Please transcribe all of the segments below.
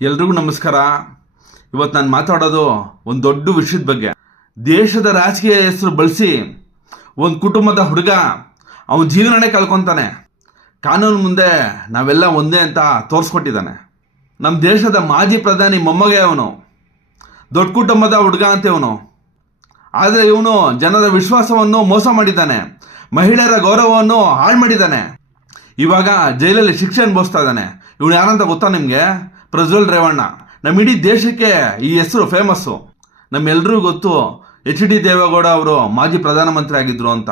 ಎಲ್ರಿಗೂ ನಮಸ್ಕಾರ. ಇವತ್ತು ನಾನು ಮಾತಾಡೋದು ಒಂದು ದೊಡ್ಡ ವಿಷಯದ ಬಗ್ಗೆ. ದೇಶದ ರಾಜಕೀಯ ಹೆಸರು ಬಳಸಿ ಒಂದು ಕುಟುಂಬದ ಹುಡುಗ ಅವನ ಜೀವನನೇ ಕಳ್ಕೊತಾನೆ. ಕಾನೂನು ಮುಂದೆ ನಾವೆಲ್ಲ ಒಂದೇ ಅಂತ ತೋರಿಸ್ಕೊಟ್ಟಿದ್ದಾನೆ. ನಮ್ಮ ದೇಶದ ಮಾಜಿ ಪ್ರಧಾನಿ ಮೊಮ್ಮಗ ಅವನು. ದೊಡ್ಡ ಕುಟುಂಬದ ಹುಡುಗ ಅಂತ ಇವನು. ಆದರೆ ಇವನು ಜನರ ವಿಶ್ವಾಸವನ್ನು ಮೋಸ ಮಾಡಿದ್ದಾನೆ, ಮಹಿಳೆಯರ ಗೌರವವನ್ನು ಹಾಳು ಮಾಡಿದ್ದಾನೆ. ಇವಾಗ ಜೈಲಲ್ಲಿ ಶಿಕ್ಷೆ ಅನುಭವಿಸ್ತಾ ಇದ್ದಾನೆ. ಇವನು ಯಾರಂತ ಗೊತ್ತಾ ನಿಮಗೆ? ಪ್ರಜ್ವಲ್ ರೇವಣ್ಣ. ನಮ್ಮ ಇಡೀ ದೇಶಕ್ಕೆ ಈ ಹೆಸರು ಫೇಮಸ್ಸು. ನಮ್ಮೆಲ್ಲರಿಗೂ ಗೊತ್ತು HD ದೇವೇಗೌಡ ಅವರು ಮಾಜಿ ಪ್ರಧಾನಮಂತ್ರಿ ಆಗಿದ್ರು ಅಂತ.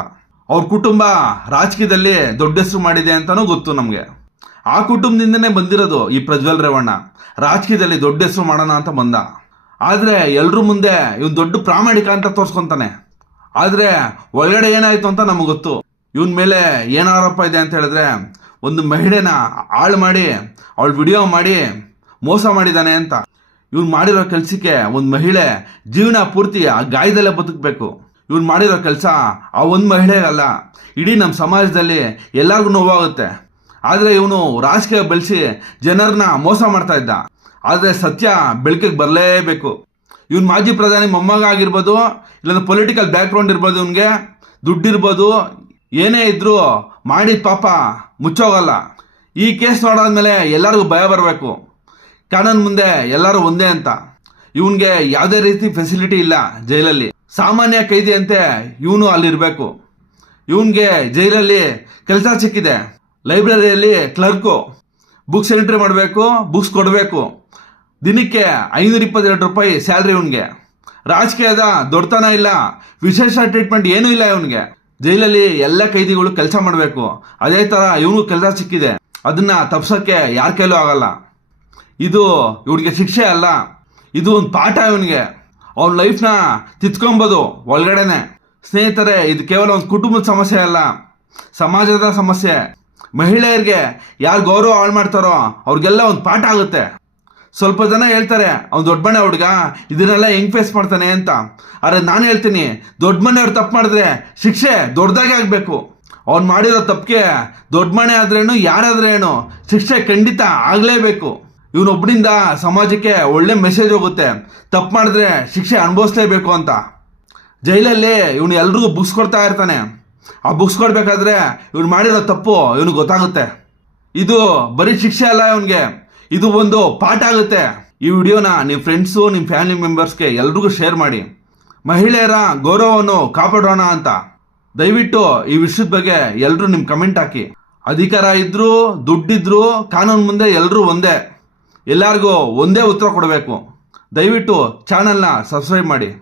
ಅವ್ರ ಕುಟುಂಬ ರಾಜಕೀಯದಲ್ಲಿ ದೊಡ್ಡ ಹೆಸರು ಮಾಡಿದೆ ಅಂತಲೂ ಗೊತ್ತು ನಮಗೆ. ಆ ಕುಟುಂಬದಿಂದನೇ ಬಂದಿರೋದು ಈ ಪ್ರಜ್ವಲ್ ರೇವಣ್ಣ. ರಾಜಕೀಯದಲ್ಲಿ ದೊಡ್ಡ ಹೆಸರು ಮಾಡೋಣ ಅಂತ ಬಂದ. ಆದರೆ ಎಲ್ಲರೂ ಮುಂದೆ ಇವನು ದೊಡ್ಡ ಪ್ರಾಮಾಣಿಕ ಅಂತ ತೋರಿಸ್ಕೊತಾನೆ. ಆದರೆ ಒಳಗಡೆ ಏನಾಯಿತು ಅಂತ ನಮಗೆ ಗೊತ್ತು. ಇವನ ಮೇಲೆ ಏನು ಆರೋಪ ಇದೆ ಅಂತ ಹೇಳಿದ್ರೆ, ಒಂದು ಮಹಿಳೆನ ಹಾಳು ಮಾಡಿ ಅವಳ ವಿಡಿಯೋ ಮಾಡಿ ಮೋಸ ಮಾಡಿದ್ದಾನೆ ಅಂತ. ಇವ್ನು ಮಾಡಿರೋ ಕೆಲಸಕ್ಕೆ ಒಂದು ಮಹಿಳೆ ಜೀವನ ಪೂರ್ತಿ ಆ ಗಾಯದಲ್ಲೇ ಬದುಕಬೇಕು. ಇವ್ನು ಮಾಡಿರೋ ಕೆಲಸ ಆ ಒಂದು ಮಹಿಳೆಗಲ್ಲ, ಇಡೀ ನಮ್ಮ ಸಮಾಜದಲ್ಲಿ ಎಲ್ಲರಿಗೂ ನೋವಾಗುತ್ತೆ. ಆದರೆ ಇವನು ರಾಜಕೀಯ ಬೆಳೆಸಿ ಜನರನ್ನ ಮೋಸ ಮಾಡ್ತಾ ಇದ್ದ. ಆದರೆ ಸತ್ಯ ಬೆಳಕಿಗೆ ಬರಲೇಬೇಕು. ಇವನು ಮಾಜಿ ಪ್ರಧಾನಿ ಮೊಮ್ಮಗ ಆಗಿರ್ಬೋದು, ಇಲ್ಲಾಂದ್ರೆ ಪೊಲಿಟಿಕಲ್ ಬ್ಯಾಕ್ಗ್ರೌಂಡ್ ಇರ್ಬೋದು, ಇವನಿಗೆ ದುಡ್ಡಿರ್ಬೋದು, ಏನೇ ಇದ್ರೂ ಮಾಡಿದ ಪಾಪ ಮುಚ್ಚೋಗಲ್ಲ. ಈ ಕೇಸ್ ನೋಡಾದ್ಮೇಲೆ ಎಲ್ಲರಿಗೂ ಭಯ ಬರಬೇಕು. ಕಾನೂನು ಮುಂದೆ ಎಲ್ಲರೂ ಒಂದೇ ಅಂತ. ಇವನಿಗೆ ಯಾವುದೇ ರೀತಿ ಫೆಸಿಲಿಟಿ ಇಲ್ಲ ಜೈಲಲ್ಲಿ. ಸಾಮಾನ್ಯ ಕೈದಿಯಂತೆ ಇವನು ಅಲ್ಲಿರಬೇಕು. ಇವನಿಗೆ ಜೈಲಲ್ಲಿ ಕೆಲಸ ಸಿಕ್ಕಿದೆ. ಲೈಬ್ರರಿಯಲ್ಲಿ ಕ್ಲರ್ಕು, ಬುಕ್ಸ್ ಎಂಟ್ರಿ ಮಾಡಬೇಕು, ಬುಕ್ಸ್ ಕೊಡಬೇಕು. ದಿನಕ್ಕೆ 522 ರೂಪಾಯಿ ಸ್ಯಾಲ್ರಿ ಇವನಿಗೆ. ರಾಜಕೀಯದ ದೊಡ್ಡತನ ಇಲ್ಲ, ವಿಶೇಷ ಟ್ರೀಟ್ಮೆಂಟ್ ಏನೂ ಇಲ್ಲ ಇವನಿಗೆ. ಜೈಲಲ್ಲಿ ಎಲ್ಲ ಕೈದಿಗಳು ಕೆಲಸ ಮಾಡಬೇಕು. ಅದೇ ಥರ ಇವನಿಗೂ ಕೆಲಸ ಸಿಕ್ಕಿದೆ. ಅದನ್ನ ತಪ್ಸೋಕ್ಕೆ ಯಾರ ಕೈಲೂ ಆಗಲ್ಲ. ಇದು ಇವನಿಗೆ ಶಿಕ್ಷೆ ಅಲ್ಲ, ಇದು ಒಂದು ಪಾಠ ಇವನಿಗೆ. ಅವನ ಲೈಫ್ನ ತಿತ್ಕೊಬೋದು ಒಳಗಡೆನೆ. ಸ್ನೇಹಿತರೆ, ಇದು ಕೇವಲ ಒಂದು ಕುಟುಂಬದ ಸಮಸ್ಯೆ ಅಲ್ಲ, ಸಮಾಜದ ಸಮಸ್ಯೆ. ಮಹಿಳೆಯರಿಗೆ ಯಾರು ಗೌರವ ಹಾಳು ಮಾಡ್ತಾರೋ ಅವ್ರಿಗೆಲ್ಲ ಒಂದು ಪಾಠ ಆಗುತ್ತೆ. ಸ್ವಲ್ಪ ಜನ ಹೇಳ್ತಾರೆ ಅವ್ನು ದೊಡ್ಡ ಮನೆ ಹುಡುಗ, ಇದನ್ನೆಲ್ಲ ಹೆಂಗ್ ಫೇಸ್ ಮಾಡ್ತಾನೆ ಅಂತ. ಆದರೆ ನಾನು ಹೇಳ್ತೀನಿ, ದೊಡ್ಡ ಮನೆಯವ್ರು ತಪ್ಪು ಮಾಡಿದ್ರೆ ಶಿಕ್ಷೆ ದೊಡ್ಡದಾಗೆ ಆಗಬೇಕು. ಅವ್ನು ಮಾಡಿರೋ ತಪ್ಪಿಗೆ ದೊಡ್ಡ ಮನೆ ಆದ್ರೇನು ಯಾರಾದ್ರೇನು ಶಿಕ್ಷೆ ಖಂಡಿತ ಆಗಲೇಬೇಕು. ಇವನೊಬ್ಬನಿಂದ ಸಮಾಜಕ್ಕೆ ಒಳ್ಳೆ ಮೆಸೇಜ್ ಹೋಗುತ್ತೆ, ತಪ್ಪು ಮಾಡಿದ್ರೆ ಶಿಕ್ಷೆ ಅನುಭವಿಸ್ಲೇಬೇಕು ಅಂತ. ಜೈಲಲ್ಲಿ ಇವನು ಎಲ್ರಿಗೂ ಬುಕ್ಸ್ ಕೊಡ್ತಾ ಇರ್ತಾನೆ. ಆ ಬುಕ್ಸ್ ಕೊಡಬೇಕಾದ್ರೆ ಇವನು ಮಾಡಿರೋ ತಪ್ಪು ಇವನಿಗೆ ಗೊತ್ತಾಗುತ್ತೆ. ಇದು ಬರೀ ಶಿಕ್ಷೆ ಅಲ್ಲ ಇವನಿಗೆ, ಇದು ಒಂದು ಪಾಠ ಆಗುತ್ತೆ. ಈ ವಿಡಿಯೋನ ನಿಮ್ಮ ಫ್ರೆಂಡ್ಸು, ನಿಮ್ಮ ಫ್ಯಾಮಿಲಿ ಮೆಂಬರ್ಸ್ಗೆ ಎಲ್ರಿಗೂ ಶೇರ್ ಮಾಡಿ. ಮಹಿಳೆಯರ ಗೌರವವನ್ನು ಕಾಪಾಡೋಣ ಅಂತ. ದಯವಿಟ್ಟು ಈ ವಿಷಯದ ಬಗ್ಗೆ ಎಲ್ಲರೂ ನಿಮ್ಮ ಕಮೆಂಟ್ ಹಾಕಿ. ಅಧಿಕಾರ ಇದ್ರೂ ದುಡ್ಡಿದ್ರು ಕಾನೂನು ಮುಂದೆ ಎಲ್ಲರೂ ಒಂದೇ. ಎಲ್ಲರಿಗೂ ಒಂದೇ ಉತ್ತರ ಕೊಡಬೇಕು. ದಯವಿಟ್ಟು ಚಾನಲ್ನ ಸಬ್ಸ್ಕ್ರೈಬ್ ಮಾಡಿ.